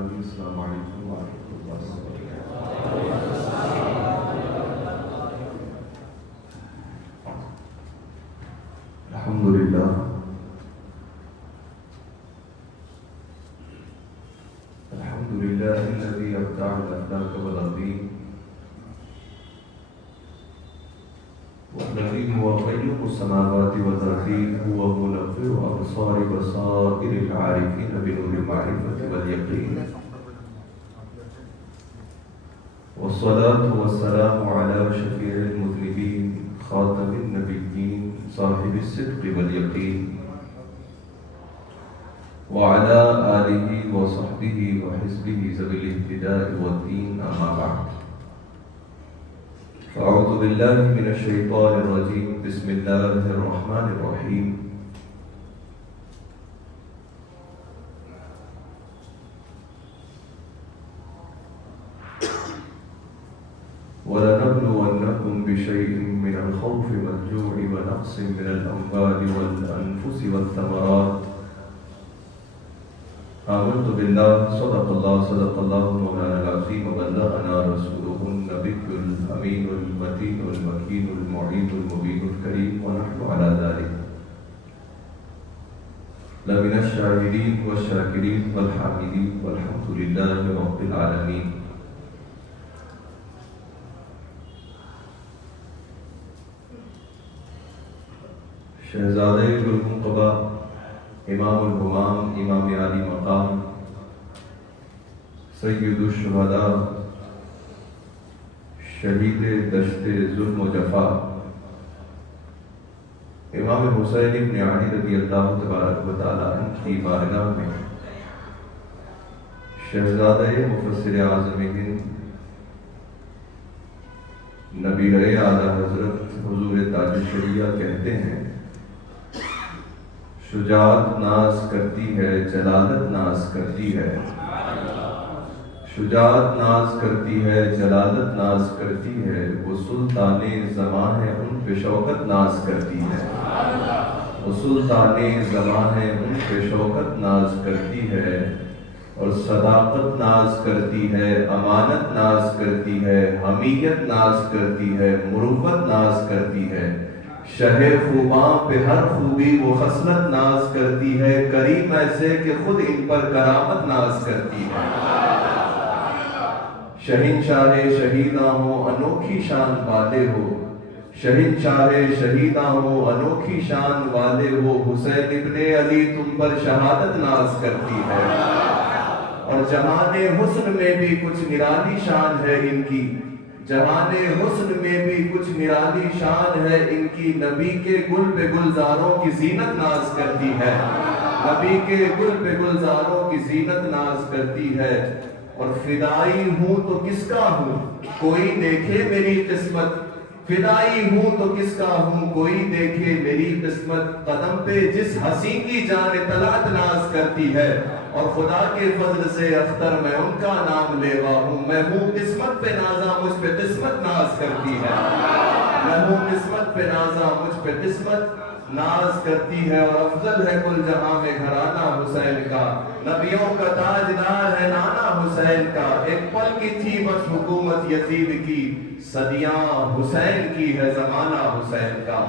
گرامی، السلام علیکم ورحمۃ اللہ وبرکاتہ۔ الحمدللہ الحمدللہ الذی ابدع الافلاک والارضین والذی هو قیوم السماوات والارضین هو منور ابصار بصائر العارفین بنور المعرفۃ والیقین، والصلاة والسلام على شفیع المذنبین خاتم النبیین صاحب الصدق والیقین، وعلى آلہ وصحبہ وحزبہ ذوی الاہتداء والدین، اما بعد، فاعوذ باللہ من الشیطان الرجیم، بسم اللہ الرحمن الرحیم۔ وَلَنَبْلُوَنَّكُمْ بِشَيْءٍ مِّنَ الْخَوْفِ وَالْجُوعِ وَنَقْصٍ مِّنَ الْأَمْوَالِ وَالْأَنفُسِ وَالثَّمَرَاتِ آمنت باللہ، صدق اللہ مولانا العظیم، وبلغنا رسولہ النبی الامین المتین المکین المعین المبین الکریم، ونحن علی ذلک لمن الشاہدین والشاکرین والحامدین، والحمد للہ رب العالمین۔ شہزادہ گلمنقبہ، امام الہمام، امام عالی مقام، سید الشہداء، شہید دشت ظلم و جفا، امام حسین ابن علی رضی اللہ تبارک و تعالیٰ عنہ کی بارگاہ میں شہزادہ مفسر اعظم ہند، نبی اعلیٰ حضرت حضور تاج الشریعہ کہتے ہیں، شجاعت ناز کرتی ہے، جلالت ناز کرتی ہے، شجاعت ناز کرتی ہے، جلالت ناز کرتی ہے، وہ سلطان زمان ہے، ان پہ شوکت ناز کرتی ہے، وہ سلطان زمان ہے، ان پہ شوکت ناز کرتی ہے، اور صداقت ناز کرتی ہے، امانت ناز کرتی ہے، حمیت ناز کرتی ہے، مروت ناز کرتی ہے، شہ خوباں پہ ہر خوبی وہ خصلت ناز کرتی ہے، کریم ایسے کہ خود ان پر کرامت ناز کرتی ہے۔ شہنشاہ شہیداں ہو انوکھی شان والے ہو، شہنشاہ شہیداں ہو انوکھی شان والے ہو، حسین ابن علی تم پر شہادت ناز کرتی ہے، اور جہان حسن میں بھی کچھ نرالی شان ہے ان کی، جہان حسن میں بھی کچھ نرالی شان ہے ان کی، نبی کے گل پہ گلزاروں کی زینت ناز کرتی ہے، نبی کے گل پہ گلزاروں کی زینت ناز کرتی ہے، اور فدائی ہوں تو کس کا ہوں کوئی دیکھے میری قسمت، فدائی ہوں تو کس کا ہوں کوئی دیکھے میری قسمت، قدم پہ جس ہنسی کی جان طلعت ناز کرتی ہے، اور خدا کے فضل سے اختر میں ان کا نام لیوا ہوں، میں ہوں قسمت پہ نازا مجھ پہ قسمت ناز کرتی ہے، میں ہوں قسمت پہ نازا مجھ پہ قسمت ناز کرتی ہے، اور افضل ہے کل جہاں میں گھرانہ حسین کا، نبیوں کا تاجدار ہے نانا حسین کا، ایک پل کی تھی بس حکومت یزید کی، صدیاں حسین کی ہے زمانہ حسین کا۔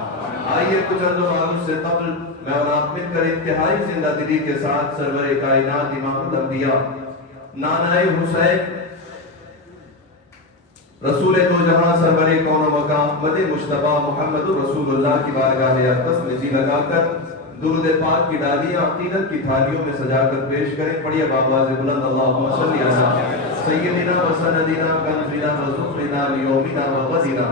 آئیے کچھ عرض و معروف سے قبل میں اور آپ مل کر انتہائی زندہ دلی کے ساتھ سرور کائنات امام الانبیاء نانا حسین رسول دو جہاں سرور کون و مقام مد مجتبی محمد رسول اللہ کی بارگاہ اقدس میں جی لگا کر درود پاک کی ڈالیاں عقیدت کی تھالیوں میں سجا کر پیش کریں۔ پڑھیے بآواز بلند اللہم صلی علی سیدنا و سندنا کنزنا و ذخرنا لیومنا و غدنا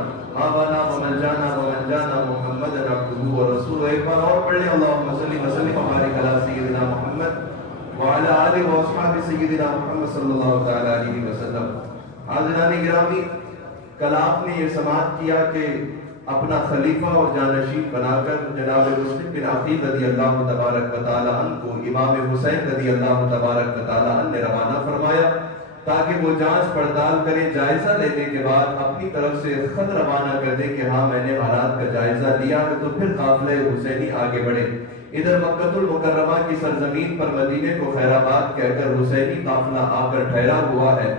آبانا و ملجانا و منجانا محمد عبدہ و رسول۔ ایک بار اور پڑھ لیں، اللہم صلی وسلم و بارک علی سیدنا محمد وعلی آلہ و اصحاب سیدنا محمد صلی اللہ تعالی علیہ وسلم۔ حاضران گرامی، کل آپ نے یہ سماعت کیا کہ اپنا خلیفہ اور جانشین بنا کر جناب مسلم بن عقیل رضی اللہ تبارک و تعالی عنہ کو امام حسین رضی اللہ تبارک و تعالی عنہ نے روانہ فرمایا تاکہ وہ جانچ پڑتال کریں، جائزہ لینے کے بعد اپنی طرف سے خط روانہ کر دیں کہ ہاں میں نے حالات کا جائزہ لیا ہے، تو پھر قافلہ حسینی آگے بڑھے۔ ادھر مکہ المکرمہ کی سرزمین پر مدینے کو خیر آباد کہہ کر حسینی قافلہ آ کر ٹھہرا ہوا ہے۔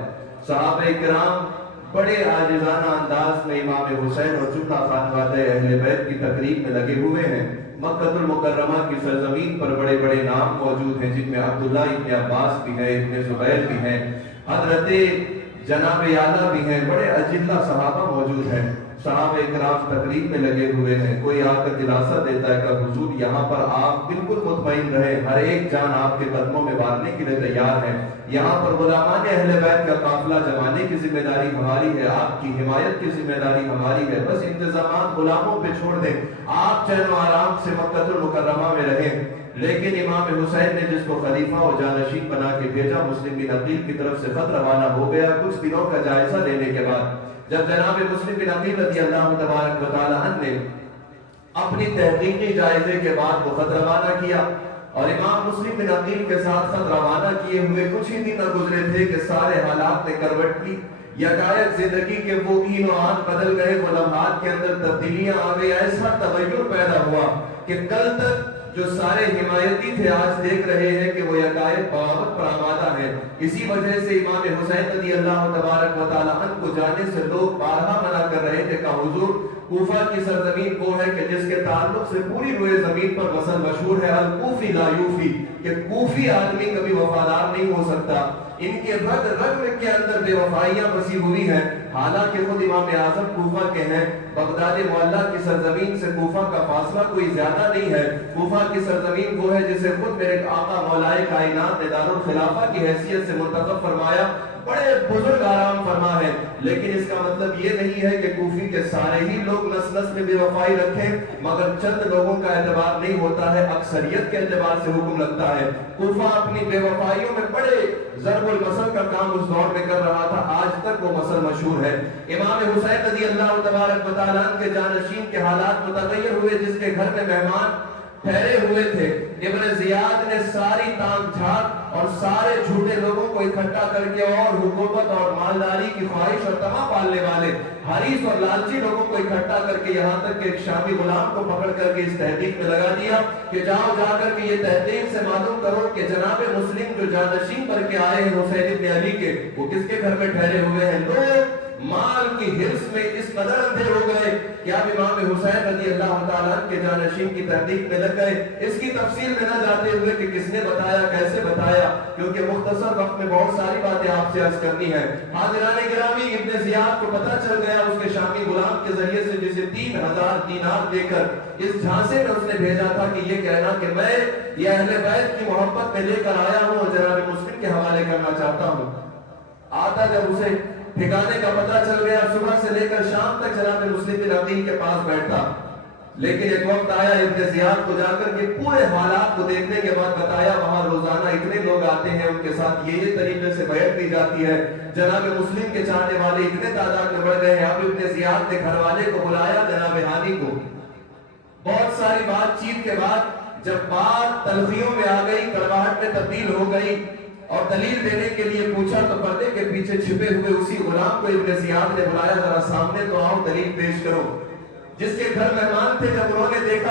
صحابہ کرام بڑے عاجزانہ انداز میں امام حسین اور جملہ خانوادہ اہل بیت کی تقریب میں لگے ہوئے ہیں۔ مکہ المکرمہ کی سرزمین پر بڑے بڑے نام موجود ہیں، جن میں عبداللہ ابن عباس بھی ہیں، ابن زبیر بھی ہیں، حضرت جناب اعلیٰ بھی ہیں، بڑے اجلہ صحابہ موجود ہیں۔ صحابہ اکرام تقریب میں لگے ہوئے ہیں۔ کوئی آ کر دلاسا دیتا ہے کہ حضور یہاں پر آپ بالکل مطمئن رہیں، ہر ایک جان آپ کے قدموں میں باندھنے کے لیے تیار ہے۔ یہاں پر غلامان اہل بیت کا قافلہ جمانے کی ذمہ داری ہماری ہے، آپ کی حمایت کی ذمہ داری ہماری ہے، بس انتظامات غلاموں پہ چھوڑ دیں، آپ چین و آرام سے مکہ المکرمہ میں رہیں۔ لیکن امام حسین نے جس کو خلیفہ و جانشین بنا کے بھیجا، مسلم بن عقیل کی طرف سے خط روانہ ہو گیا۔ کچھ دنوں کا جائزہ لینے کے بعد جب جناب مسلم بن عقیل رضی اللہ تبارک و تعالی عنہ نے اپنی تحقیقی جائزے کے بعد وہ خط روانہ کیا، اور امام مسلم بن عقیل کے ساتھ خط روانہ کیے ہوئے کچھ ہی دن نہ گزرے تھے کہ سارے حالات نے کروٹ لی۔ یکایک زندگی کے وہ این و آن بدل گئے، وہ لمحات کے اندر تبدیلیاں آ گئی، ایسا تغیر پیدا ہوا کہ کل تک جو سارے حمایتی تھے آج دیکھ رہے ہیں کہ وہ یکایک بغاوت پر آمادہ ہیں۔ اسی وجہ سے امام حسین رضی اللہ تبارک و تعالی عنہ کو جانے سے لوگ بارہا منع کر رہے تھے کہ حضور کوفہ کی سرزمین وہ ہے کہ جس کے تعلق سے پوری روئے زمین پر مثل مشہور ہے، الکوفی لا یوفی، کہ کوفی آدمی کبھی وفادار نہیں ہو سکتا۔ ان کے رگ رگ کے اندر بے وفائیاں بسی ہوئی ہیں، حالانکہ خود امام اعظم کوفہ کے ہیں۔ بغداد معلیٰ کی سرزمین سے کوفہ کا فاصلہ کوئی زیادہ نہیں ہے۔ کوفہ کی سرزمین وہ ہے جسے خود میرے آقا مولائے کائنات نے دارالخلافہ کی حیثیت سے منتخب فرمایا، بڑے بزرگ آرام فرما ہے۔ لیکن اس کا مطلب یہ نہیں ہے کہ کوفی کے سارے ہی لوگ نس نس میں بے وفائی رکھیں، مگر چند لوگوں کا اعتبار نہیں ہوتا ہے، اکثریت کے اعتبار سے حکم لگتا ہے۔ کوفہ اپنی بے وفائیوں میں بڑے ضرب المثل کا کام اس دور میں کر رہا تھا، آج تک وہ مثل مشہور ہے۔ امام حسین رضی اللہ تبارک و تعالیٰ عنہ کے جانشین کے حالات متغیر ہوئے، جس کے گھر میں مہمان ٹھہرے ہوئے تھے۔ ابن زیاد نے ساری تانگ جھاگ اور سارے جھوٹے لوگوں کو اکٹھا کر کے اور حکومت اور مالداری کی خواہش اور طمع پالنے والے حریص اور لالچی لوگوں کو اکٹھا کر کے یہاں تک کہ ایک شامی غلام کو پکڑ کر کے اس تحقیق میں لگا دیا کہ جاؤ جا کر کے یہ تحقیق سے معلوم کرو کہ جناب مسلم جو جانشین کر کے آئے ہیں حسین ابن علی کے، وہ کس کے گھر میں ٹھہرے ہوئے ہیں۔ لوگ مال کی حرص میں اس قدر اندھے ہو گئے کہ اب امام حسین رضی اللہ تعالیٰ کے جانشین کی تحقیق میں لگ گئے۔ اس کی تفصیل میں نہ جاتے ہوئے کہ کس نے بتایا، کیسے بتایا، کیونکہ مختصر وقت میں بہت ساری باتیں آپ سے عرض کرنی ہے۔ حاضران گرامی، ابن زیاد کو پتہ چل گیا اس کے شامی غلام کے ذریعے سے، جسے 3000 دینار دے کر اس جھانسے میں اس نے بھیجا تھا کہ یہ کہنا کہ میں یہ اہل بیت کی محبت میں لے کر آیا ہوں اور جناب مسلم کے حوالے کرنا چاہتا ہوں۔ آتا جب اسے ٹھکانے کا پتہ چل گیا، صبح سے لے کر شام تک جناب مسلم بن عقیل کے پاس بیٹھتا، لیکن ایک وقت آیا ابن زیاد کو جا کر کے پورے حالات کو دیکھنے کے بعد بتایا وہاں روزانہ اتنے لوگ آتے ہیں، ان کے ساتھ یہ طریقے سے بیعت دی جاتی ہے، جناب مسلم کے چاہنے والے اتنے تعداد میں بڑھ گئے ہیں۔ اب ابن زیاد نے گھر والے کو بلایا، جناب ہانی کو، بہت ساری بات چیت کے بعد جب بات تلخیوں میں آ گئی، کڑواہٹ میں تبدیل ہو گئی اور دلیل دینے کے لیے پوچھا تو پردے کے پیچھے چھپے ہوئے اسی غلام کو ابن زیاد نے بلایا، ذرا سامنے تو آؤ، دلیل پیش کرو۔ جس کے گھر مہمان تھے، جب انہوں نے دیکھا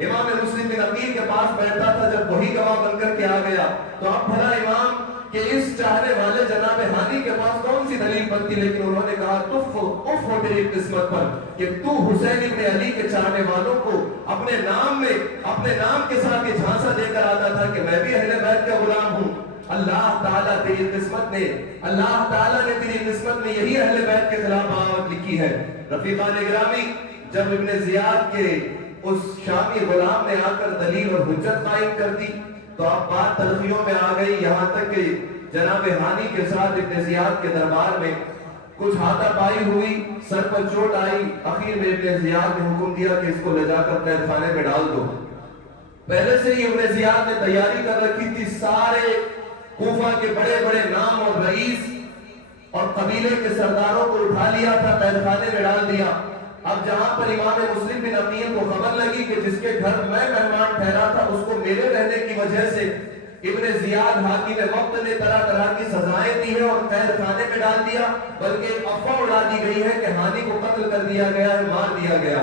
امام مسلم بن عقیل کے پاس بیٹھتا تھا، جب وہی گواہ بن کر کے آ گیا تو اب بھلا امام کہ اس چاہنے والے جناب ہانی کے پاس کون سی دلیل بنتی، لیکن انہوں نے کہا اف ہو تیری قسمت پر کہ تو حسین ابن علی کے چاہنے والوں کو اپنے نام میں اپنے نام کے ساتھ یہ جھانسا دے کر آتا تھا کہ میں بھی اہل بیت کا غلام ہوں۔ اللہ تعالیٰ تیری قسمت نے تیری قسمت میں یہی اہل بیت کے خلاف بغاوت لکھی ہے۔ رفیقان گرامی، جب ابن زیاد کے اس شامی غلام نے آ کر دلیل اور حجت قائم کر دی تو اب بات تلخیوں میں آ گئی، یہاں تک کہ جناب ہانی کے ساتھ ابن زیاد کے دربار میں کچھ ہاتھا پائی ہوئی، سر پر چوٹ آئی۔ اخیر میں ابن زیاد نے حکم دیا کہ اس کو لے جا کر قید خانے میں ڈال دو۔ پہلے سے ہی ابن زیاد نے تیاری کر رکھی تھی، سارے کوفہ کے بڑے بڑے نام اور رئیس اور قبیلے کے سرداروں کو اٹھا لیا تھا، قید خانے میں ڈال دیا۔ اب جہاں پر امام مسلم بن عقیل کو خبر لگی کہ جس کے گھر میں مہمان ٹھہرا تھا اس کو میرے رہنے کی وجہ سے ابن زیاد حاکم وقت نے طرح طرح کی سزائیں دی ہیں اور قید خانے میں ڈال دیا، بلکہ ایک افواہ اڑا دی گئی ہے کہ ہانی کو قتل کر دیا گیا ہے، مار دیا گیا۔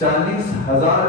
40,000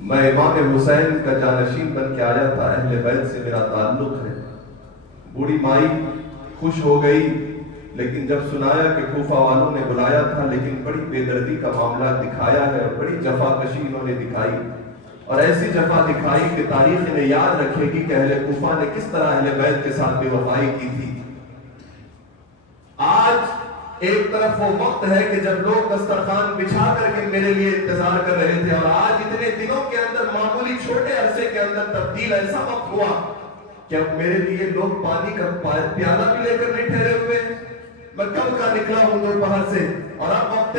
میں امام حسین کا جانشین بن کے آیا تھا، اہل بیت سے میرا تعلق ہے۔ بوڑھی مائی خوش ہو گئی، لیکن جب سنایا کہ کوفہ والوں نے بلایا تھا لیکن بڑی بے دردی کا معاملہ دکھایا ہے اور بڑی جفا کشی انہوں نے دکھائی، اور ایسی جفا دکھائی کہ تاریخ انہیں یاد رکھے گی کہ اہل کوفہ نے کس طرح اہل بیت کے ساتھ بے وفائی کی تھی۔ آج ایک طرف وہ وقت ہے کہ جب لوگ دسترخوان بچھا کر کے میرے لیے انتظار کر رہے تھے، اور آج اتنے دنوں کے اندر معمولی چھوٹے عرصے کے اندر تبدیل ایسا وقت ہوا کہ اب میرے لیے لوگ پانی کا پیالہ بھی لے کر نہیں ٹھہرے ہوئے۔ میں کب کا نکلا ہوں دوپہر سے اور اب وقت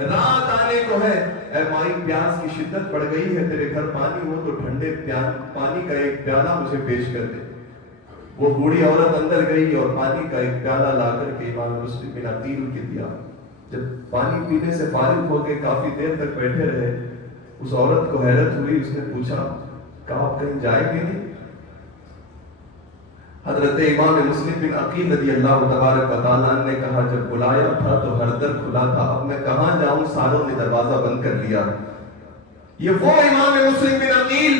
رات آنے کو ہے۔ اے مائی، پیاس کی شدت بڑھ گئی ہے، تیرے گھر پانی ہو تو ٹھنڈے پانی کا ایک پیالہ مجھے پیش کر دے۔ وہ بوڑھی عورت اندر گئی اور پانی کا ایک پیالہ لا کر کے امام مسلم بن عقیل کے دیا۔ جب پانی پینے سے فارغ ہو کے کافی دیر تک بیٹھے رہے، اس عورت کو حیرت ہوئی، اس نے پوچھا کہ آپ کہیں جائیں گے نہیں؟ حضرت امام مسلم بن عقیل رضی اللہ تبارک و تعالیٰ نے کہا جب بلایا تھا تو ہر در کھلا تھا، اب میں کہاں جاؤں، ساروں نے دروازہ بند کر لیا۔ یہ وہ امام مسلم بن عقیل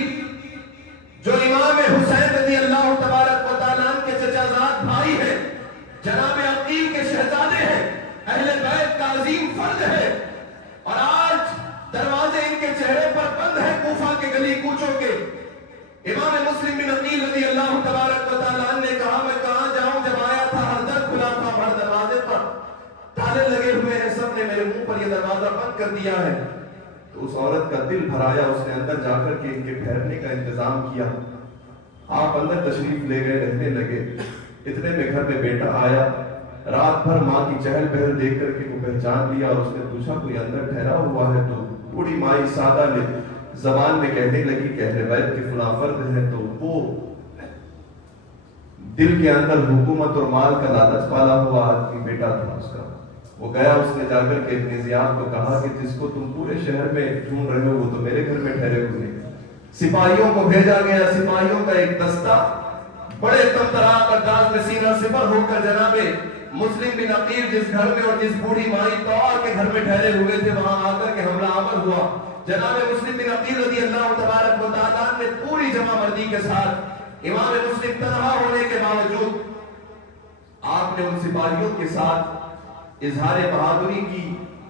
جو امام حسین رضی اللہ تبارک و تعالیٰ کے چچا زاد بھائی ہیں، جناب عقیل کے شہزادے ہیں، اہل بیت کا عظیم فرد ہے، اور آج دروازے ان کے چہرے پر بند ہیں کوفہ کے گلی کوچوں کے۔ امام مسلم بن عقیل رضی اللہ تبارک و تعالیٰ نے کہا میں کہاں جاؤں، جب آیا تھا ہر در کھلا تھا، ہر دروازے پر تالے لگے ہوئے ہیں، سب نے میرے منہ پر یہ دروازہ بند کر دیا ہے۔ تو اس عورت کا دل بھر آیا، اس نے اندر جا کر کے ان کے ٹھہرنے کا انتظام کیا۔ آپ اندر تشریف لے گئے، رہنے لگے۔ اتنے میں گھر میں بیٹا آیا، رات بھر ماں کی چہل پہل دیکھ کر کے وہ پہچان لیا، اور اس نے پوچھا کوئی اندر ٹھہرا ہوا ہے؟ تو بوڑھی مائی سادہ زبان میں کہنے لگی کہ اہل بیت کے فلاں فرد ہے۔ تو وہ دل کے اندر حکومت اور مال کا لالچ پالا ہوا آدمی بیٹا تھا اس کا، وہ گیا، اس نے جا کر کے ابن زیاد کو کہا کہ جس کو تم پورے شہر میں ڈھونڈ رہے ہو وہ تو میرے گھر میں ٹھہرے ہوئے ہیں۔ سپاہیوں کو بھیجا گیا، سپاہیوں کا ایک دستہ بڑے طرح انداز میں سینہ سپر ہو کر جناب مسلم بن عقیل جس گھر میں اور جس بوڑھی مائی طاع کے گھر میں ٹھہرے ہوئے تھے وہاں آ کر کے حملہ آور ہوا۔ جناب مسلم بن عقیل رضی اللہ تبارک و تعالیٰ نے پوری جمع مردی کے ساتھ، امام مسلم تنہا ہونے کے باوجود، آپ نے ان سپاہیوں کے ساتھ اظہار بہادری کی،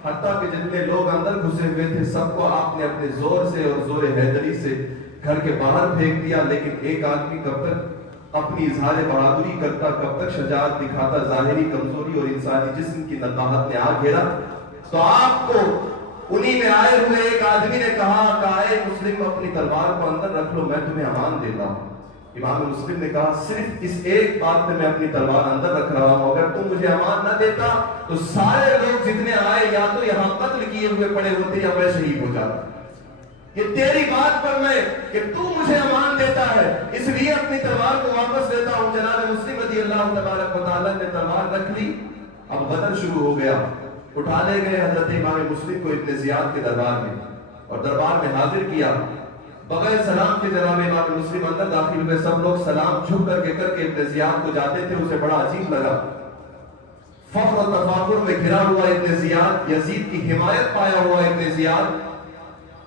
حتیٰ کہ جتنے لوگ اندر گھسے ہوئے تھے سب کو آپ نے اپنے زور سے اور زور حیدری سے گھر کے باہر پھینک دیا۔ لیکن ایک آدمی کب تک اپنی اظہار بہادری کرتا، کب تک شجاعت دکھاتا، ظاہری کمزوری اور انسانی جسم کی نقاہت نے آ گھیرا۔ تو آپ کو انہی میں آئے ہوئے ایک آدمی نے کہا کہ اے مسلم اپنی تلوار کو اندر رکھ لو، میں تمہیں امان دیتا ہوں۔ امام مسلم نے کہا صرف اس ایک بات پہ میں اپنی تلوار اندر رکھ رہا ہوں، اگر تم مجھے امان نہ دیتا تو سارے لوگ جتنے آئے یا تو یہاں قتل کیے ہوئے پڑے ہوتے یا میں شہید ہو جاتا۔ یہ تیری بات پر میں کہ تو مجھے امان دیتا ہے اس لیے اپنی تلوار کو واپس دیتا ہوں۔ جناب مسلم رضی اللہ تبارک و تعالیٰ نے تلوار رکھ لی۔ اب غدر شروع ہو گیا، اٹھا لے گئے حضرت امام مسلم کو ابن زیاد کے دربار میں، اور دربار میں حاضر کیا۔ بغیر سلام کے جناب امام مسلم اندر داخل ہوئے، سب لوگ سلام جھک کر کے ابن زیاد کو جاتے تھے، اسے بڑا عجیب لگا۔ فخر و تفاخر میں گھرا ہوا ابن زیاد، یزید کی حمایت پایا ہوا ابن زیاد،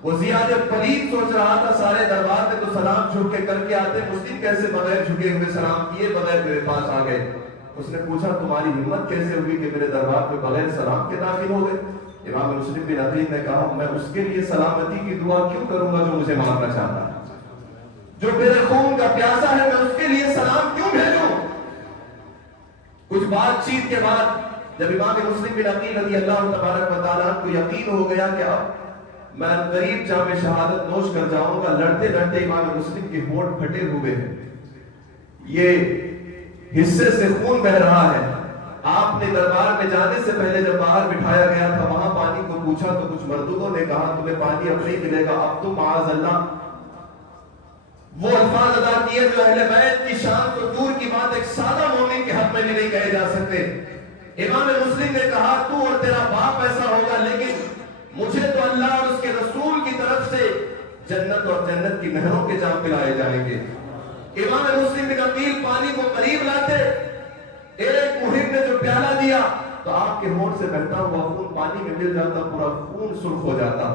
وہ زیاد پلید سوچ رہا تھا سارے دربار میں تو سلام جھک کے کر کے آتے، مسلم کیسے بغیر جھکے ہوئے سلام کیے بغیر میرے پاس آ گئے۔ اس نے پوچھا تمہاری ہمت کیسے ہوئی کہ میرے دربار میں بغیر سلام کے داخل ہو گئے؟ امام مسلم بن عقیل نے کہا میں اس کے لیے سلامتی کی دعا کیوں کروں گا جو مجھے مارنا چاہتا ہے، جو میرے خون کا پیاسا ہے، میں اس کے لیے سلام کیوں بھیجوں؟ کچھ بات چیت کے بعد جب امام مسلم بن عقیل رضی اللہ تبارک و تعالیٰ کو یقین ہو گیا کہ اب میں قریب جام شہادت نوش کر جاؤں گا، لڑتے لڑتے امام مسلم کے ہونٹ پھٹے ہوئے ہیں، یہ حصے سے خون بہ رہا ہے۔ آپ نے دربار میں جانے سے پہلے جب باہر بٹھایا گیا تھا وہاں پانی کو پوچھا تو کچھ مردوں نے کہا تمہیں پانی اب نہیں ملے گا، اب تو معاذ اللہ وہ الفاظ ادا کیے جو اہل بیت کی شان تو دور کی بات ایک سادہ مومن کے حق میں بھی نہیں کہے جا سکتے۔ امام مسلم نے کہا تو اور تیرا باپ ایسا ہوگا، لیکن مجھے تو اللہ اور اس کے رسول کی طرف سے جنت اور جنت کی نہروں کے جام پلائے جائیں گے۔ امام مسلم بن عقیل پانی کو قریب لاتے، ایک محب نے جو پیالہ دیا تو آپ کے ہونٹ سے بہتا ہوا خون پانی میں مل جاتا، پورا خون سرخ ہو جاتا۔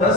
10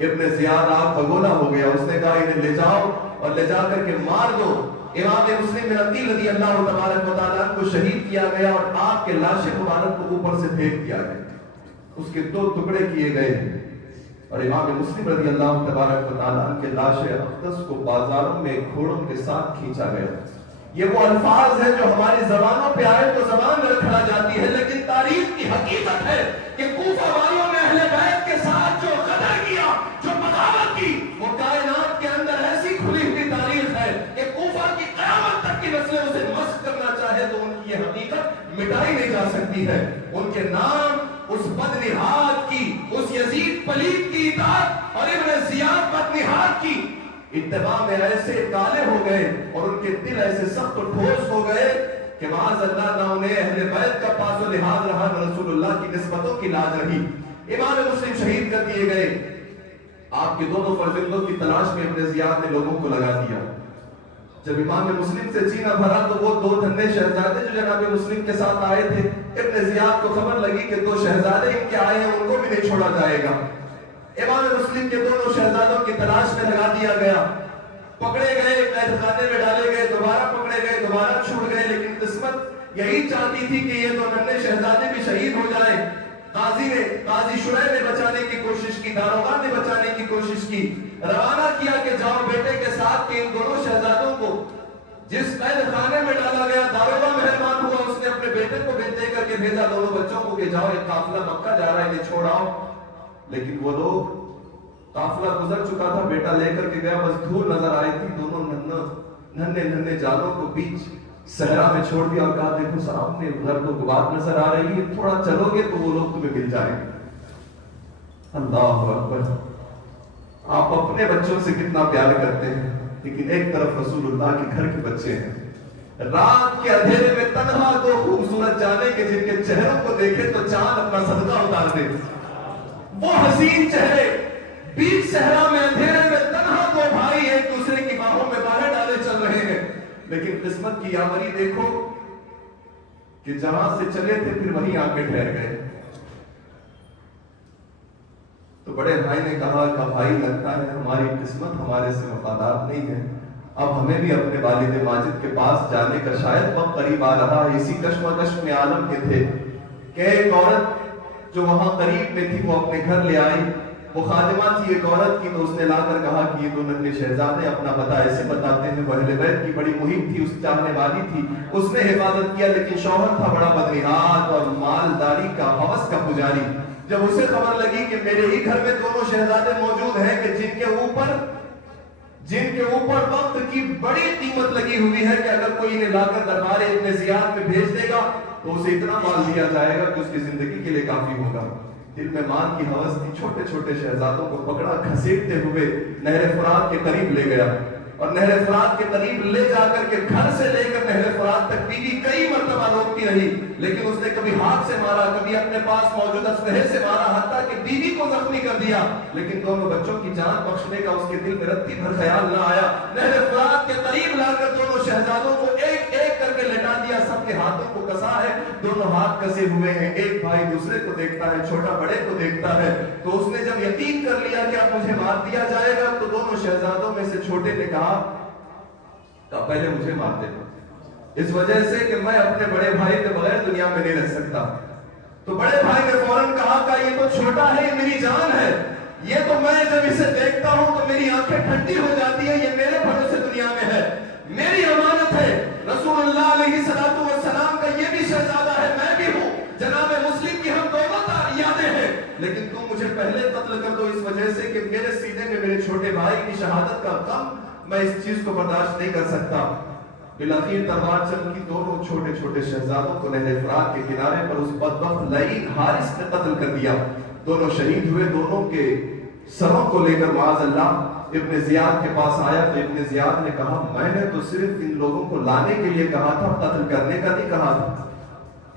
ابن زیاد آپ بگولا ہو گیا. اس نے کہا انہیں لے جاؤ اور لے جا کر کے مار دو. امام مسلم بن عقیل رضی اللہ تبارک و تعالیٰ کو شہید کیا گیا اور آپ کے لاش مبارک کو اوپر سے پھینک دیا گیا. اس کے 2 ٹکڑے کیے گئے اور امام مسلم رضی اللہ تبارک و تعالیٰ کے لاش اقدس کو بازاروں میں گھوڑوں کے ساتھ کھینچا گیا. یہ وہ الفاظ ہیں جو ہماری زبانوں پہ آئے تو زبان رکھا جاتی ہے، لیکن تاریخ کی حقیقت ہے کہ کوفہ والوں نے اہل بیت کے ساتھ جو غدر کیا، جو بغاوت کی، وہ کائنات کے اندر ایسی کھلی ہوئی تاریخ ہے کہ کوفہ کی قیامت تک کی نسلیں اسے مسخ کرنا چاہے تو ان کی یہ حقیقت مٹائی نہیں جا سکتی ہے. ان کے نام اس بدنہاد کی، اس یزید پلید کی اطاعت اور ابن زیاد بدنہاد کی اتباع میں ایسے کالے ہو گئے اور ان کے دل ایسے سخت و ٹھوس ہو گئے کہ معاذ اللہ نہ انہیں اہل بیت کا پاس و لحاظ رہا نہ رسول اللہ کی نسبتوں کی لاج رہی. امام مسلم شہید کر دیے گئے. آپ کے دونوں فرزندوں کی تلاش میں ابن زیاد نے لوگوں کو لگا دیا. جب امام مسلم سے جینا بھرا تو وہ 2 دھنے شہزادے جو جناب مسلم کے ساتھ آئے تھے، ابن زیاد کو خبر لگی کہ 2 شہزادے ان کے آئے ہیں، ان کو بھی نہیں چھوڑا جائے گا. امام مسلم کے دونوں شہزادوں کی تلاش میں لگا دیا گیا. پکڑے گئے، قید خانے میں ڈالے گئے، دوبارہ پکڑے گئے، دوبارہ چھوڑ گئے. لیکن قسمت یہی چاہتی تھی کہ یہ 2 ننھے شہزادے بھی شہید ہو جائیں. قاضی شریح نے بچانے کی کوشش کی، داروغہ نے بچانے کی کوشش کی. روانہ کیا کہ جاؤ بیٹے کے ساتھ کہ ان دونوں شہزادوں کو جس قید خانے میں ڈالا گیا، داروغہ مہربان ہوا، اس نے اپنے بیٹے کو دے کر کے بھیجا دونوں بچوں کو کہ جاؤ ایک قافلہ مکہ جا رہا ہے، یہ چھوڑاؤ. لیکن وہ لوگ، قافلہ گزر چکا تھا، بیٹا لے کر کے گیا، بس دھول نظر آئی تھی. دونوں ننھے جانوں کو بیچ صحرا میں چھوڑ دیا اور کہا دیکھو سامنے ادھر تو بات نظر آ رہی ہے، تھوڑا چلو گے تو وہ لوگ تمہیں مل جائیں گے. اللہ اکبر. آپ اپنے بچوں سے کتنا پیار کرتے ہیں، لیکن ایک طرف رسول اللہ کے گھر کے بچے ہیں. رات کے اندھیرے میں تنہا 2 خوبصورت جانے کے جن کے چہروں کو دیکھے تو چاند اپنا صدقہ اتار دے. وہ حسین چہرے بیچ صحرا میں اندھیرے میں تنہا 2 بھائی ایک دوسرے کی باہوں میں باہر ڈالے چل رہے ہیں. لیکن قسمت کی یاوری دیکھو کہ جہاں سے چلے تھے پھر وہیں آ کے ٹھہر گئے. تو بڑے بھائی نے کہا کہ بھائی لگتا ہے ہماری قسمت ہمارے سے وفادار نہیں ہے، اب ہمیں بھی اپنے والد ماجد کے پاس جانے کا شاید وقت قریب آ رہا ہے. اسی کشمکش میں عالم کے تھے کہ ایک عورت جو وہاں قریب میں تھی وہ اپنے گھر لے آئی. وہ خادمہ تھی ایک عورت کی، تو اس نے لا کر کہا کہ یہ 2 ننھے شہزادے اپنا پتہ ایسے بتاتے ہیں. وہ اہل بیت کی بڑی محب تھی، اس چاہنے والی تھی، اس نے حفاظت کیا. لیکن شوہر تھا بڑا بدنہاد اور مالداری کا ہوس کا پجاری. جب اسے خبر لگی کہ میرے ہی گھر میں 2 شہزادے موجود ہیں کہ جن کے اوپر وقت کی بڑی قیمت لگی ہوئی ہے کہ اگر کوئی انہیں لا کر دربار ابن زیاد میں بھیج دے گا تو اسے اتنا مال دیا جائے گا کہ اس کی زندگی کے لیے کافی ہوگا. دل میں مال کی ہوس تھی. چھوٹے چھوٹے شہزادوں کو پکڑا، گھسیٹتے ہوئے نہر فرات کے قریب لے گیا اور نہر فرات کے قریب لے جا کر کے گھر سے لے کر نہر فرات تک بیوی کئی مرتبہ روکتی رہی، لیکن اس نے کبھی ہاتھ سے مارا، کبھی اپنے پاس موجود اسلحے سے مارا، حتیٰ کہ بیوی کو زخمی کر دیا. لیکن دونوں بچوں کی جان بخشنے کا اس کے دل میں رتی بھر خیال نہ آیا. نہر فرات کے قریب لا کر دونوں شہزادوں کو ایک ایک کر کے لٹا دیا. سب کے ہاتھوں کو کسا ہے، دونوں ہاتھ کسے ہوئے ہیں. ایک بھائی دوسرے کو دیکھتا ہے، چھوٹا بڑے کو دیکھتا ہے. تو اس نے جب یقین کر لیا کہ اب مجھے مار دیا جائے گا تو دونوں شہزادوں میں سے چھوٹے نے کہا پہلے مجھے مار دے، اس وجہ سے کہ میں اپنے بڑے بھائی کے بغیر دنیا میں نہیں رہ سکتا. تو بڑے بھائی نے فوراً کہا کہ یہ تو چھوٹا ہے، یہ میری جان ہے، یہ تو میں جب اسے دیکھتا ہوں تو میری آنکھیں ٹھنڈی ہو جاتی ہیں، یہ میرے بھروسے دنیا میں ہے، میری امانت ہے. رسول اللہ علیہ السلام کا یہ بھی شہزادہ ہے، میں بھی ہوں، جناب مسلم کی ہم دونوں یادیں ہیں، لیکن تم مجھے پہلے قتل کر دو اس وجہ سے کہ میرے سینے میں میرے چھوٹے بھائی کی شہادت کا غم میں اس چیز کو برداشت نہیں کر سکتا. بالآخر تلوار چمکی، دونوں چھوٹے چھوٹے شہزادوں کو نہر فرات کے کنارے پر اس بدبخت لعین حارث نے قتل کر دیا. دونوں شہید ہوئے. دونوں کے سروں کو لے کر معاذ اللہ ابن زیاد کے پاس آیا تو ابن زیاد نے کہا میں نے تو صرف ان لوگوں کو لانے کے لیے کہا تھا، قتل کرنے کا نہیں کہا تھا.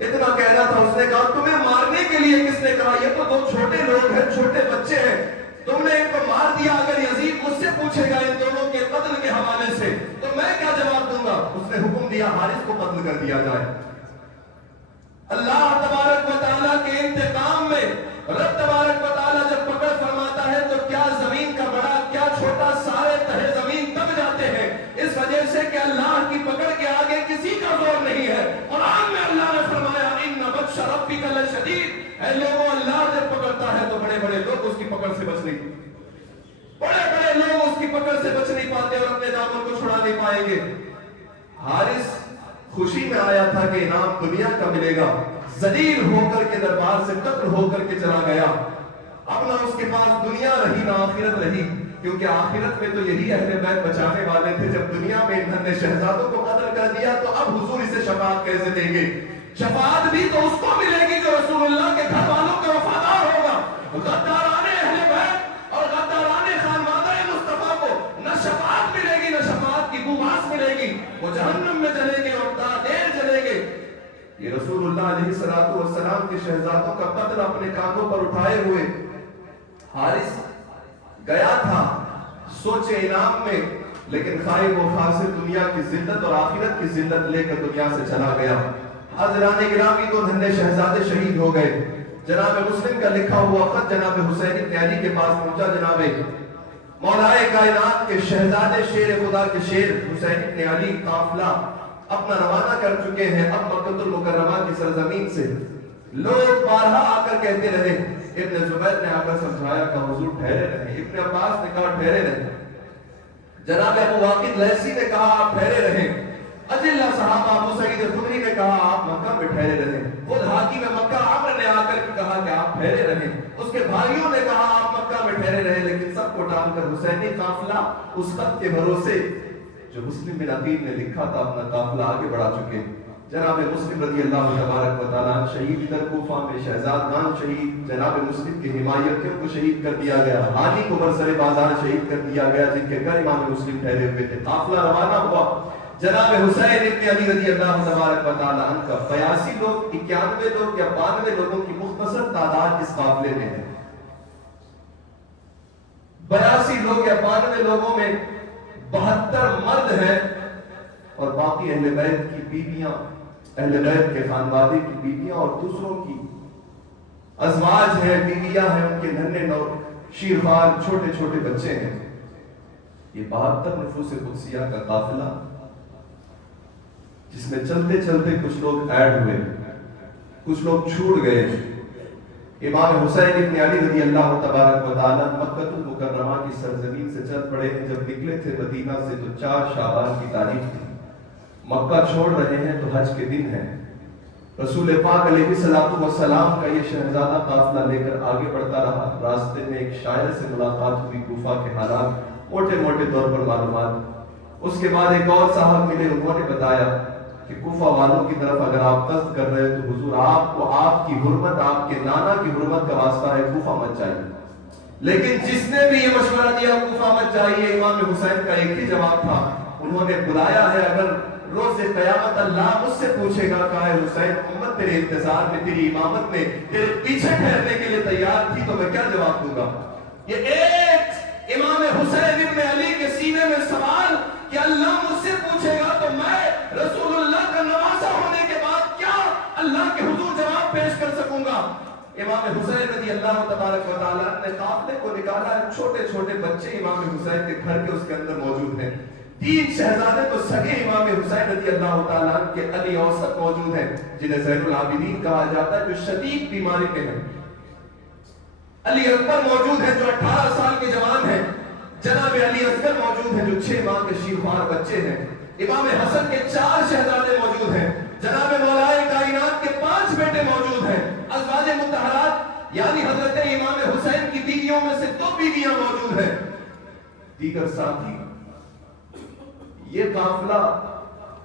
اتنا کہنا تھا. اس نے کہا تمہیں مارنے کے لیے کس نے کہا؟ یہ تو 2 چھوٹے لوگ ہیں، چھوٹے بچے ہیں، تم نے ان کو مار دیا. اگر یزید مجھ سے پوچھے گا ان دونوں کے قتل کے حوالے سے تو میں کیا جواب دوں گا؟ اس نے حکم دیا حارث کو قتل کر دیا جائے. اللہ تبارک و تعالیٰ کے انتقام میں رب تبارک و تعالیٰ جب پکڑ فرما جیسے کہ اللہ کی پکڑ کے آگے کسی کا زور نہیں ہے. قرآن میں اللہ نے فرمایا ان بطش ربک لشدید، اے لوگوں اللہ جب پکڑتا ہے تو بڑے بڑے لوگ اس کی پکڑ سے بچ نہیں، بڑے بڑے لوگ اس کی پکڑ سے بچ نہیں پاتے اور اپنے دامن کو چھڑا نہیں پائیں گے. حارث خوشی میں آیا تھا کہ انعام دنیا کا ملے گا، ذلیل ہو کر کے دربار سے قتل ہو کر کے چلا گیا. اب نہ اس کے پاس دنیا رہی نہ آخرت رہی، کیونکہ آخرت میں تو یہی اہل بیت بچانے والے تھے. جب دنیا میں انہوں نے شہزادوں کو قتل کر دیا تو اب حضور اسے شفاعت کیسے دیں گے؟ شفاعت بھی تو اس کو ملے گی جو رسول اللہ کے گھر والوں کا وفادار ہوگا. غداران اہل بیت اور غداران خانوادہ مصطفیٰ کو نہ شفاعت ملے گی نہ شفاعت کی بوباس ملے گی، وہ جہنم میں جلیں گے اور دیر جلیں گے. یہ رسول اللہ علیہ السلام کے شہزادوں کا قتل اپنے کاندھوں پر اٹھائے ہوئے حارث گیا تھا سوچے انعام میں، لیکن خواہ و خاص دنیا کی ذلت اور آخرت کی ذلت لے کر دنیا سے چلا گیا. حضران گرامی تو دھنے شہزادے شہید ہو گئے. جناب مسلم کا لکھا ہوا خط جناب حسین ابن علی کے پاس پہنچا. جناب مولا کائنات کے شہزادے شیر خدا کے شیر حسین ابن علی قافلہ اپنا روانہ کر چکے ہیں اب مکہ المکرمہ کی سرزمین سے. لوگ بارہا آ کر کہتے رہے، ابن زبیر نے آ کر سمجھایا کہ حضور ٹھہرے رہیں، ابن عباس نے کہا ٹھہرے رہیں، جناب ابو واقد لیثی نے کہا آپ ٹھہرے رہیں، اجلہ صحابہ ابو سعید خدری نے کہا آپ مکہ میں ٹھہرے رہیں، خود حاکم مکہ عمرو نے آ کر کہا کہ آپ ٹھہرے رہیں، اس کے بھائیوں نے کہا آپ مکہ میں ٹھہرے رہیں. لیکن سب کو ٹال کر حسینی قافلہ اس خط کے بھروسے جو مسلم بن عقیل نے لکھا تھا اپنا قافلہ آگے بڑھا چکے. جناب مسلم رضی اللہ تبارک و تعالیٰ شہید در کوفہ میں شہزادگان شہید، جناب مسلم کی حمایتیوں کو شہید کر دیا گیا، حانی کو برسر بازار شہید کر دیا گیا جن کے گھر امام مسلم ٹھہرے ہوئے تھے. قافلہ روانہ ہوا. جناب حسین ابن علی رضی اللہ تبارک و تعالیٰ عنہ کا 82 لوگ 91 لوگ یا 92 لوگوں کی مختصر تعداد اس قافلے میں ہے. 82 لوگ یا 92 لوگوں میں 72 مرد ہیں اور باقی اہل بیت کی بیویاں، اہل بیت کے خانوادے کی بیویاں اور دوسروں کی ازواج ہیں، بیویاں ہیں، ان کے ننھے نو شیرخوار چھوٹے چھوٹے بچے ہیں. یہ 72 نفوس قدسیہ کا قافلہ جس میں چلتے چلتے کچھ لوگ ایڈ ہوئے، کچھ لوگ چھوٹ گئے. امام حسین ابن علی رضی اللہ تبارک و تعالیٰ مکہ المکرمہ کی سرزمین سے چل پڑے ہیں. جب نکلے تھے مدینہ سے تو 4 شعبان کی تاریخ تھی. مکہ چھوڑ رہے ہیں تو حج کے دن ہے. رسول پاک علیہ السلام کا یہ شہزادہ قافلہ لے کر آگے بڑھتا رہا. راستے میں ایک شاعر سے ملاقات ہوئی، کوفہ کے حالات موٹے موٹے طور پر معلومات. اس کے بعد ایک اور صاحب ملے، انہوں نے بتایا کہ کوفہ والوں کی طرف اگر آپ قصد کر رہے ہیں تو حضور آپ کو آپ کی حرمت، آپ کے نانا کی حرمت کا واسطہ ہے، کوفہ مت جائیے. لیکن جس نے بھی یہ مشورہ دیا کوفہ مت جائیے، امام حسین کا ایک ہی جواب تھا. انہوں نے بلایا ہے، اگر روز قیامت اللہ مجھ سے پوچھے گا کہ اے حسین امت تیرے انتظار میں، تیری امامت میں تیرے پیچھے ٹھہرنے کے لیے تیار تھی تو میں کیا جواب دوں گا؟ یہ ایک امام حسین ابن علی کے سینے میں سوال کہ اللہ مجھ سے پوچھے گا تو میں رسول اللہ کا نواسا ہونے کے بعد کیا اللہ کے حضور جواب پیش کر سکوں گا؟ امام حسین رضی اللہ تبارک و تعالیٰ نے قافلے کو نکالا. چھوٹے چھوٹے بچے امام حسین کے گھر کے اس کے اندر موجود ہیں. 3 شہزادے تو سگے امام حسین رضی اللہ تعالیٰ کے علی اوسط موجود ہیں جنہیں زین العابدین کہا جاتا ہے، جو شدید بیماری میں ہیں. علی اکبر موجود ہیں جو 18 سال کے جوان ہیں. جناب علی اصغر موجود ہیں جو 6 ماہ کے شیرخوار بچے ہیں. امام حسن کے 4 شہزادے موجود ہیں. جناب مولا کائنات کے 5 بیٹے موجود ہیں. ازواج مطہرات یعنی حضرت امام حسین کی بیویوں میں سے 2 بیویاں موجود ہیں. دیگر ساتھی، یہ قافلہ،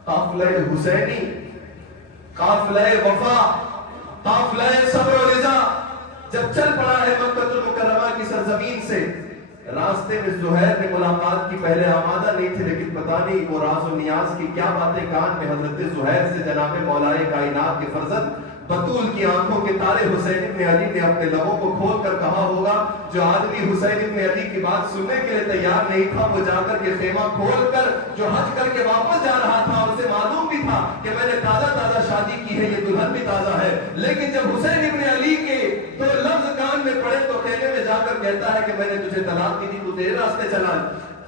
قافلہ حسینی، قافلہ وفا، قافلہ صبر و رضا جب چل پڑا ہے مکہ المکرمہ کی سرزمین سے. راستے میں زہیر نے ملاقات کی، پہلے آمادہ نہیں تھے لیکن پتہ نہیں وہ راز و نیاز کی کیا باتیں کان میں حضرت زہیر سے جناب مولا کائنات کے فرزند بطول کی آنکھوں کے تارے حسین ابن علی نے اپنے لبوں کو کھول کر کہا ہوگا. جو آدمی حسین ابن علی کی بات سننے کے لیے تیار نہیں تھا وہ جا کر کے خیمہ کھول کر جو حج کر کے واپس جا رہا تھا اور اسے معلوم بھی تھا کہ میں نے تازہ تازہ شادی کی ہے، یہ دلہن بھی تازہ ہے، لیکن جب حسین ابن علی کے 2 لفظ کان میں پڑے تو خیمے میں جا کر کہتا ہے کہ میں نے تجھے طلاق دی تھی، تو تیرے راستے چلا.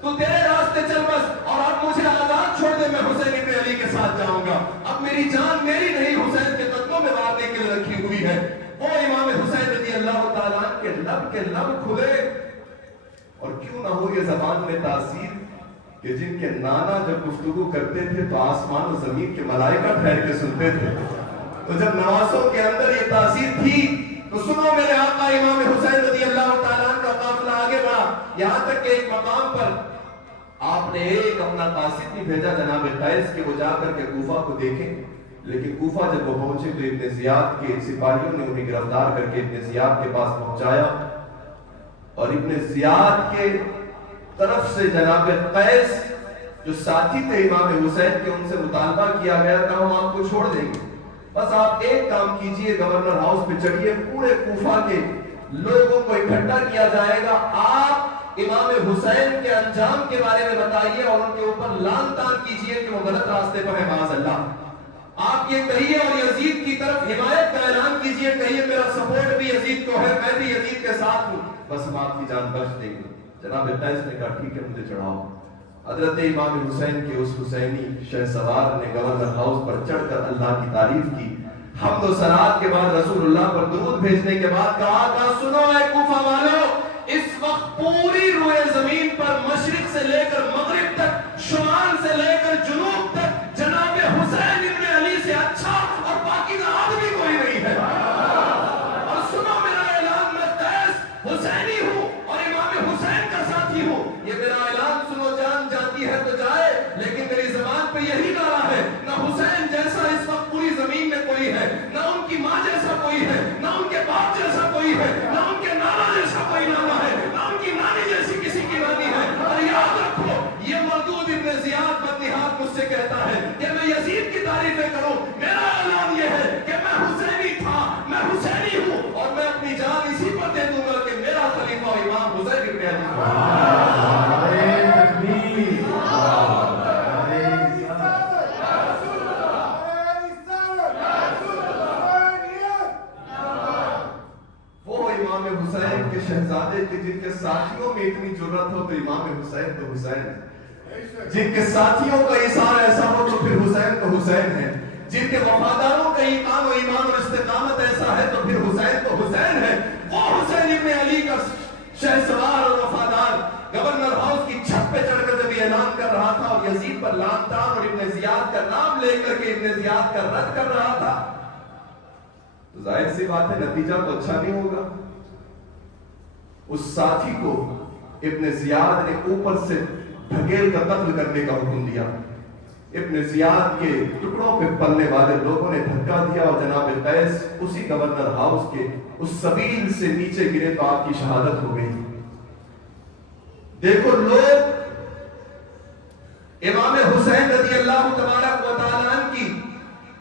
تو تیرے راستے چل بس، اور اب مجھے آزاد چھوڑ دے، میں حسین ابن علی کے ساتھ جاؤں گا، اب میری جان میری نہیں حسین کے قدموں میں مارنے کے لیے رکھی ہوئی ہے۔ وہ امام حسین رضی اللہ تعالیٰ کے لب کھلے، اور کیوں نہ ہو یہ زبان میں تاثیر کہ جن کے نانا جب گفتگو کرتے تھے تو آسمان و زمین کے ملائکہ ٹھہر کے سنتے تھے، تو جب نواسوں کے اندر یہ تاثیر تھی تو سنو میرے آقا امام حسین رضی اللہ تعالیٰ کا قافلہ آگے بڑھا، یہاں تک کہ ایک مقام پر آپ نے ایک اپنا قاصد بھی بھیجا جناب قیس کہ وہ جا کر کے کوفہ کو دیکھیں، لیکن کوفہ جب وہ پہنچے تو ابن زیاد کے سپاہیوں نے انہیں گرفتار کر کے ابن زیاد کے پاس پہنچایا، اور ابن زیاد کے طرف سے جناب قیس جو ساتھی تھے امام حسین کے، ان سے مطالبہ کیا گیا کہ ہم آپ کو چھوڑ دیں گے، بس آپ ایک کام کیجئے، گورنر ہاؤس پہ چڑھیے، پورے کوفہ کے لوگوں کو اکٹھا کیا جائے گا، آپ امام حسین کے انجام کے بارے میں بتائیے اور ان کے اوپر لعن طعن کیجئے کہ وہ غلط راستے پر ہے، معاذ اللہ، آپ یہ کہیے، اور یزید کی طرف حمایت کا اعلان کیجئے، کہیے میرا سپورٹ بھی یزید کو ہے، میں بھی یزید کے ساتھ ہوں، بس ہم آپ کی جان بخش دیں گے۔ جناب قیس نے کہا ٹھیک ہے، مجھے چڑھاؤ۔ حضرت امام حسین کے اس حسینی شہ سوار نے گورنر ہاؤس پر چڑھ کر اللہ کی تعریف کی، حمد و ثناء کے بعد رسول اللہ پر درود بھیجنے کے بعد کہا کہ سنو اے کوفہ والو، اس وقت پوری روئے زمین پر مشرق سے لے کر مغرب تک، شمال سے لے کر جنوب تک جناب حسین ابن علی سے اچھا اور پاکیزہ آدمی کوئی نہیں ہے، اور سنو میرا اعلان، میں قیس حسینی ہوں اور امام حسین کا ساتھی ہوں، یہ میرا اعلان سنو، جان جاتی ہے تو جائے، لیکن میری زبان پہ یہی نعرہ ہے، نہ حسین جیسا اس وقت پوری زمین میں کوئی ہے، نہ ان کی ماں جیسا کوئی ہے، نہ ان کے باپ جیسا کوئی ہے، نہ ان کے نانا جیسا کوئی نانا ہے، نہ ان کی نانی جیسی کسی کی نانی ہے، اور یاد رکھو یہ مردود ابن زیاد بدنہاد مجھ سے کہتا ہے کہ میں یزید کی تعریفیں کروں، میرا اعلان یہ ہے کہ میں حسینی تھا، میں حسینی ہوں، اور میں اپنی جان اسی پر دے دوں گا کہ میرا خلیفہ امام حسین ابن علی۔ امام حسین کے شہزادے کے جن کے ساتھیوں میں اتنی جرت ہو تو امام حسین تو حسین ہے، جن کے ساتھیوں کا اظہار ایسا ہو تو پھر حسین تو حسین ہے، جن کے وفاداروں کا ایمان و ایمان اور استقامت ایسا ہے تو پھر حسین تو حسین ہے۔ وہ حسین ابن علی کا شہسوار اور وفادار گورنر ہاؤس کی چھت پہ چڑھ کر جب یہ اعلان کر رہا تھا اور یزید پر لعن طعن اور ابن زیاد کا نام لے کر کے ابن زیاد کا رد کر رہا تھا، تو ظاہر سی بات ہے نتیجہ تو اچھا نہیں ہوگا۔ اس ساتھی کو ابن زیاد نے اوپر سے دھکیل کر قتل کرنے کا حکم دیا، ابن زیاد کے ٹکڑوں پہ پلنے والے لوگوں نے دھکا دیا اور جناب قیس اسی گورنر ہاؤس کے اس سبیل سے نیچے گرے تو آپ کی شہادت ہو گئی۔ دیکھو لوگ امام حسین رضی اللہ تبارک و تعالیٰ عنہ کی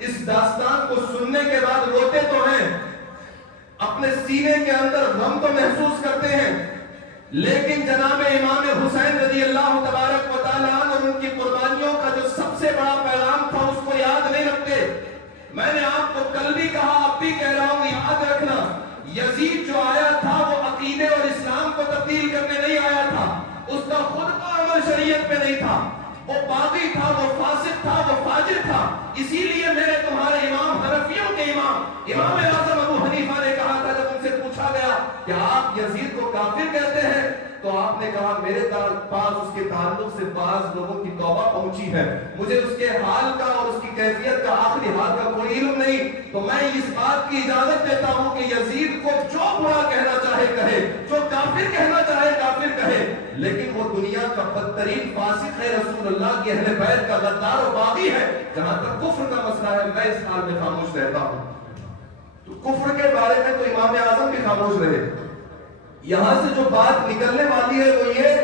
اس داستان کو سننے کے بعد روتے تو ہیں، اپنے سینے کے اندر غم تو محسوس کرتے ہیں، لیکن جناب امام حسین رضی اللہ تبارک و تعالیٰ عنہ اور ان کی قربانیوں کا جو سب سے بڑا پیغام تھا اس کو یاد نہیں رکھتے۔ میں نے آپ کو کل بھی کہا، اب بھی کہہ رہا ہوں، یاد رکھنا، یزید جو آیا تھا وہ عقیدے اور اسلام کو تبدیل کرنے نہیں آیا تھا، اس کا خود کا عمل شریعت پہ نہیں تھا، وہ باغی تھا، وہ فاسق تھا، وہ فاجر تھا۔ اسی لیے میرے تمہارے امام حنفیوں کے امام اعظم ابو حنیفہ نے کہا تھا، جب ان سے پوچھا گیا کہ آپ یزید کو کافر کہتے ہیں، تو آپ نے کہا میرے پاس اس کے تعلق سے بعض لوگوں کی توبہ پہنچی ہے، مجھے اس کے حال کا اور اس کی کیفیت کا آخری حال کا کوئی علم نہیں، تو میں اس بات کی اجازت دیتا ہوں کہ یزید کو جو برا کہنا چاہے کہے، جو کافر کہنا چاہے کافر کہے، لیکن وہ دنیا کا بدترین فاسق ہے، رسول اللہ کی اہل بیت کا غدار و باغی ہے۔ جہاں تک کفر کا مسئلہ ہے میں اس حال میں خاموش رہتا ہوں، تو کفر کے بارے میں تو امام اعظم بھی خاموش رہے۔ یہاں سے جو بات نکلنے والی ہے وہ یہ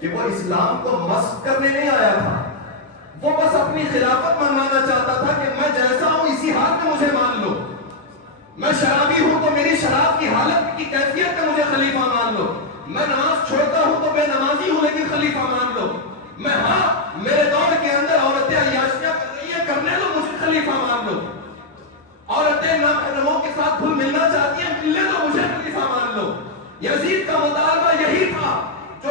کہ وہ اسلام کو مسخ کرنے نہیں آیا تھا، وہ بس اپنی خلافت منوانا چاہتا تھا کہ میں جیسا ہوں اسی حال میں مجھے مان لو، میں شرابی ہوں تو میری شراب کی حالت کی کیفیت میں مجھے خلیفہ مان لو، میں نماز چھوڑتا ہوں تو بے نمازی ہوں لیکن خلیفہ مان لو، میں میرے دور کے اندر عورتیں عیاشیاں کر رہی ہیں کرنے دو مجھے خلیفہ مان لو، عورتیں نامحرموں کے ساتھ گھل ملنا چاہتی ہیں ملنے دو مجھے خلیفہ مان لو۔ یزید کا مطالبہ یہی تھا، جو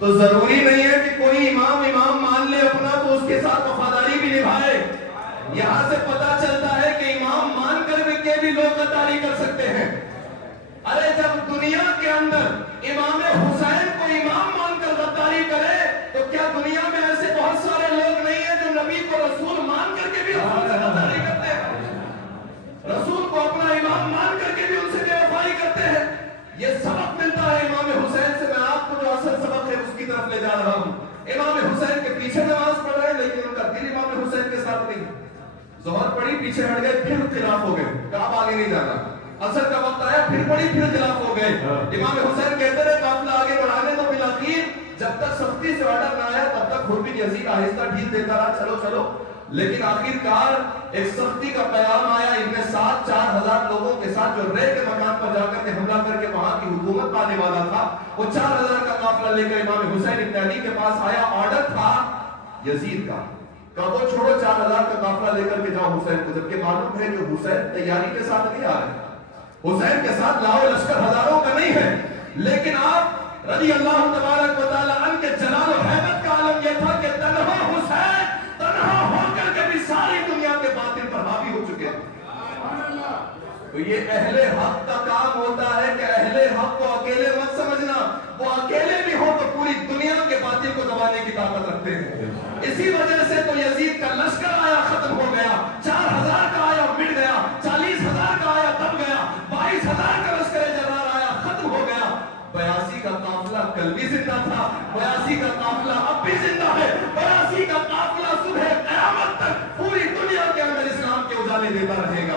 تو ضروری نہیں ہے کہ کوئی امام مان لے اپنا تو اس کے ساتھ وفاداری بھی نبھائے. یہاں سے پتا چلتا ہے کہ امام مان کر بھی لوگ غداری کر سکتے ہیں. ارے جب دنیا کے اندر امام حسین کو امام مان کر غداری کرے تو کیا دنیا میں ایسے بہت سارے لوگ نہیں ہیں جو نبی کو رسول مان کر کے بھی رسول سے غداری کرتے ہیں, رسول کو اپنا امام مان کر کے بھی ان سے بے وفائی کرتے ہیں. یہ سبق ملتا ہے امام حسین سے. میں آپ کو جو اصل سبق ہے اس کی طرف لے جا رہا ہوں. امام حسین کے پیچھے نماز پڑھ رہے ہیں لیکن ان کا دل امام حسین کے ساتھ نہیں. ظہر پڑھی, پیچھے ہٹ گئے, پھر خلاف ہو گئے, اب آگے نہیں جانا. عصر کا وقت آیا, پھر پڑھی, پھر خلاف ہو گئے. امام حسین کہتے رہے قافلہ آگے بڑھانے تو بالآخر جب تک سختی سے آرڈر نہ آیا تب تک خود بھی یزید آہستہ ڈھیل دیتا رہا, چلو چلو. لیکن آخر کار ایک سختی کا پیغام آیا. ابن سعد 4000 لوگوں کے ساتھ جو رے کے مکان پر جا کر کے حملہ کر کے وہاں کی حکومت پانے والا تھا, وہ 4000 کا قافلہ لے کر امام حسین ابن علی کے پاس آیا. آرڈر تھا یزید کا, کہا وہ چھوڑو 4000 کا قافلہ لے کر کے جاؤ حسین کو, جبکہ معلوم ہے کہ حسین تیاری کے ساتھ نہیں آ رہے, حسین کے ساتھ لاؤ لشکر ہزاروں کا نہیں ہے. لیکن آپ رضی اللہ تبارک و تعالی عنہ کے جلال و حیبت کا عالم یہ تھا کہ تنہا حسین تنہا ہو کر کے بھی ساری دنیا کے باطل پر حاوی ہو چکے. تو یہ اہل حق کا کام ہوتا ہے کہ اہل حق کو اکیلے مت سمجھنا, وہ اکیلے بھی ہو تو پوری دنیا کے باطل کو دبانے کی طاقت رکھتے ہیں. اسی وجہ سے تو یزید کا لشکر آیا ختم ہو گیا, 4000 کا آیا مٹ گیا, 40000 کا آیا دب گیا, 22000 کا لشکر جرار آیا ختم ہو گیا. 82 کا قافلہ کل بھی زندہ تھا, 82 کا قافلہ اب بھی زندہ ہے, 82 کا قافلہ صبح قیامت تک پوری دنیا کے اندر اسلام کے اجالے دیتا رہے گا.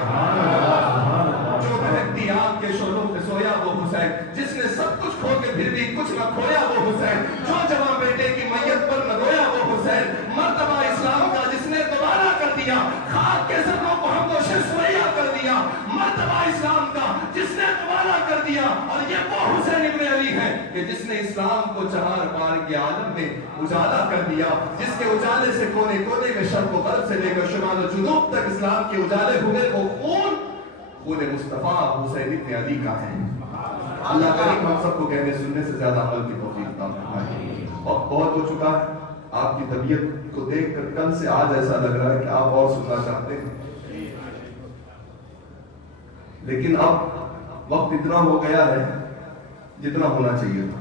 جو بہتی آگ کے شعلوں پہ سویا وہ حسین, جس نے سب کچھ کھو کے پھر بھی کچھ نہ کھویا وہ حسین, جو جوان بیٹے کی میت پر نہ رویا وہ حسین, مرتبہ اسلام کا جس نے دوبارہ کر دیا, خاک کے سروں کو ہم کو سویا کر دیا, مرتبہ اسلام کا جس نے دوبارہ کر دیا. اور یہ وہ حسین ابن علی ہے کہ جس نے اسلام کو چہار پار کے عالم میں اجالا کر دیا, جس کے اجالے سے کونے کونے میں شرق و غرب سے لے کر شمال و جنوب تک اسلام کے اجالے ہوئے. وہ خون مصطفیٰ حسین ابن علی کا ہے. اللہ کریم ہم سب کو کہنے سننے سے زیادہ عمل کی توفیق عطا فرمائے. وقت بہت ہو چکا ہے, آپ کی طبیعت کو دیکھ کر کل سے آج ایسا لگ رہا ہے کہ آپ اور سننا چاہتے ہیں, لیکن اب وقت اتنا ہو گیا ہے جتنا ہونا چاہیے تھا.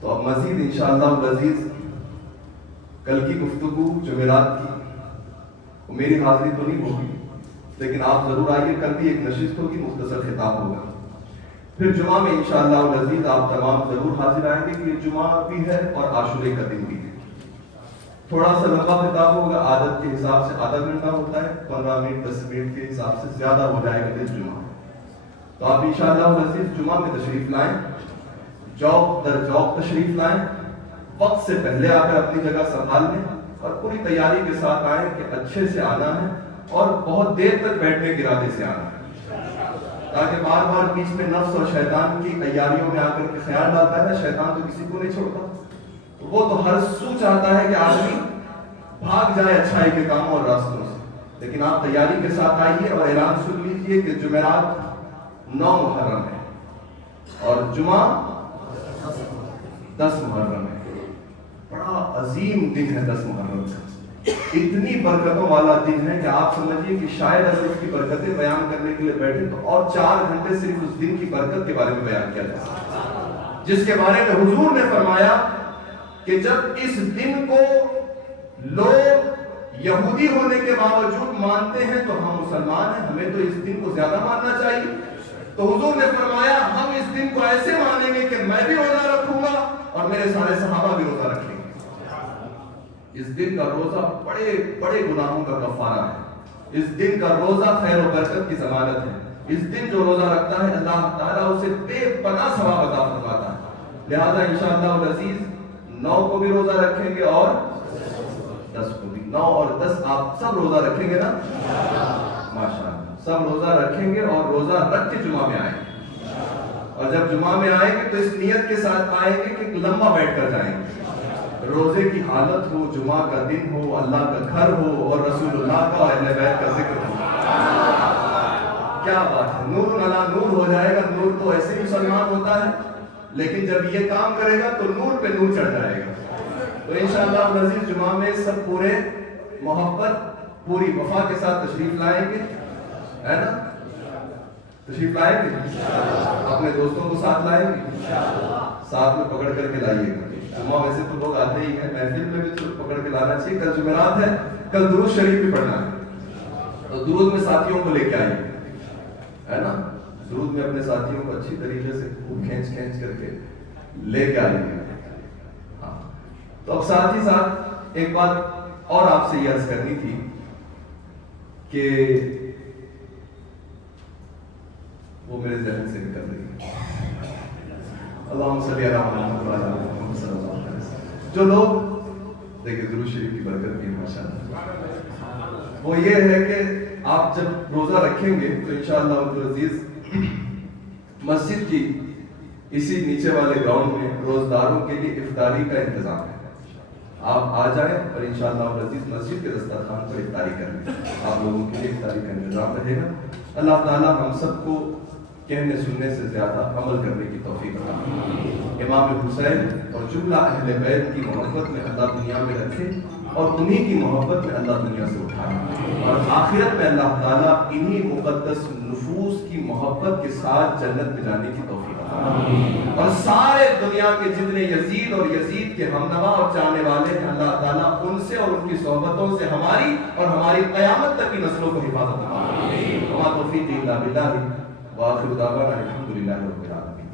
تو اب مزید انشاءاللہ العزیز کل کی گفتگو جمعرات کی میری حاضری تو نہیں ہوگی, لیکن آپ ضرور آئیے. کل بھی ایک نشست ہوگی, مختصر خطاب ہوگا. پھر جمعہ میں انشاءاللہ العزیز آپ تمام ضرور حاضر آئیں گے کہ یہ جمعہ بھی ہے اور عاشورے کا دن بھی ہے. تھوڑا سا لمبا خطاب ہوگا, عادت کے حساب سے آدھا گھنٹہ ہوتا ہے, 15 منٹ 10 منٹ کے حساب سے زیادہ ہو جائے گا اس جمعہ. تو آپ انشاءاللہ العزیز جمعہ میں تشریف لائیں, جوق در جوق تشریف لائیں, وقت سے پہلے آ کر اپنی جگہ سنبھال لیں اور پوری تیاری کے ساتھ آئیں کہ اچھے سے آنا ہے اور بہت دیر تک بیٹھنے کے ارادے سے آنا ہے, تاکہ بار بار بیچ میں نفس اور شیطان کی عیاریوں میں آ کر کے خیال ڈالتا ہے نا, شیطان تو کسی کو نہیں چھوڑتا, وہ تو ہر سو چاہتا ہے کہ آدمی بھاگ جائے اچھائی کے کاموں اور راستوں سے. لیکن آپ تیاری کے ساتھ آئیے اور اعلان سن لیجئے کہ جمعرات 9 محرم ہے اور جمعہ 10 محرم ہے. بڑا عظیم دن ہے 10 محرم کا, اتنی برکتوں والا دن ہے کہ آپ سمجھیے کہ شاید اگر اس کی برکتیں بیان کرنے کے لیے بیٹھے تو اور 4 گھنٹے صرف اس دن کی برکت کے بارے میں بیان کیا جا سکتا ہے, جس کے بارے میں حضور نے فرمایا کہ جب اس دن کو لوگ یہودی ہونے کے باوجود مانتے ہیں تو ہم مسلمان ہیں, ہمیں تو اس دن کو زیادہ ماننا چاہیے. تو حضور نے فرمایا ہم اس دن کو ایسے مانیں گے کہ میں بھی روزہ رکھوں گا اور میرے سارے صحابہ بھی روزہ رکھیں گے. اس دن کا روزہ بڑے بڑے گناہوں کا کفارہ ہے, اس دن کا روزہ خیر و برکت کی ضمانت ہے. اس دن جو روزہ رکھتا ہے اللہ تعالیٰ اسے بے پناہ ثواب عطا فرماتا ہے. لہذا انشاءاللہ العزیز 9 کو بھی روزہ رکھیں گے اور 10 کو بھی. 9 اور 10 آپ سب روزہ رکھیں گے نا, ماشاءاللہ سب روزہ رکھیں گے اور روزہ رکھ کے جمعہ میں آئیں گے. اور جب جمعہ میں آئیں گے تو اس نیت کے ساتھ آئیں گے کہ لمبا بیٹھ کر جائیں گے. روزے کی حالت ہو, جمعہ کا دن ہو, اللہ کا گھر ہو اور رسول اللہ کا اہل بیت کا ذکر ہو. کیا بات ہے, نور علی نور ہو جائے گا. نور تو ایسے ہی مسلمان ہوتا ہے, لیکن جب یہ کام کرے گا تو نور پہ نور چڑھ جائے گا. تو انشاءاللہ العزیز جمعہ میں سب پورے محبت پوری وفا کے ساتھ تشریف لائیں گے, ہے نا؟ تشریف لائیں گے, اپنے دوستوں کو ساتھ لائیں گے, ساتھ میں پکڑ کر کے لائیے گا. جمعہ ویسے تو لوگ آتے ہی ہیں, محفل میں بھی تو پکڑ کے لانا چاہیے. کل جمعرات ہے, کل درود شریف بھی پڑھنا ہے, تو درود میں ساتھیوں کو لے کے آئیے, ہے نا؟ درود میں اپنے ساتھیوں کو اچھی طریقے سے کھینچ کر کے لے کے آئیے. ہاں, تو اب ساتھ ہی ساتھ ایک بات اور آپ سے یہ عرض کرنی تھی کہ وہ میرے ذہن سے نکل رہی ہے. اللہم صلی علی محمد وعلی آل محمد صلی اللہ علیہ وسلم. جو لوگ دیکھیں درود شریف کی برکت بھی ماشاءاللہ, وہ یہ ہے کہ آپ جب روزہ رکھیں گے تو انشاءاللہ عزیز مسجد کی اسی نیچے والے گراؤنڈ میں روزداروں کے لیے افطاری کا انتظام ہے. آپ آ جائیں اور انشاءاللہ العزیز مسجد کے دسترخوان پر افطاری کریں. آپ لوگوں کے لیے افطاری کا انتظام رہے گا. اللہ تعالیٰ ہم سب کو کہنے سننے سے زیادہ عمل کرنے کی توفیق عطا فرمائے. امام حسین اور جملہ اہل بیت کی محبت میں اللہ دنیا میں رکھے اور انہی کی محبت میں اللہ دنیا سے اٹھائے, اور آخرت میں اللہ تعالیٰ انہی مقدس نفوس کی محبت کے ساتھ جنت میں جانے کی توفیق عطا فرمائے. اور سارے دنیا کے جتنے یزید اور یزید کے ہمنوا اور چاہنے والے ہیں, اللہ تعالیٰ ان سے اور ان کی صحبتوں سے ہماری اور ہماری قیامت تک کی نسلوں کو حفاظت فرمائے. وما توفیقی الا باللہ وآخر دعوانا الحمدللہ رب العالمین.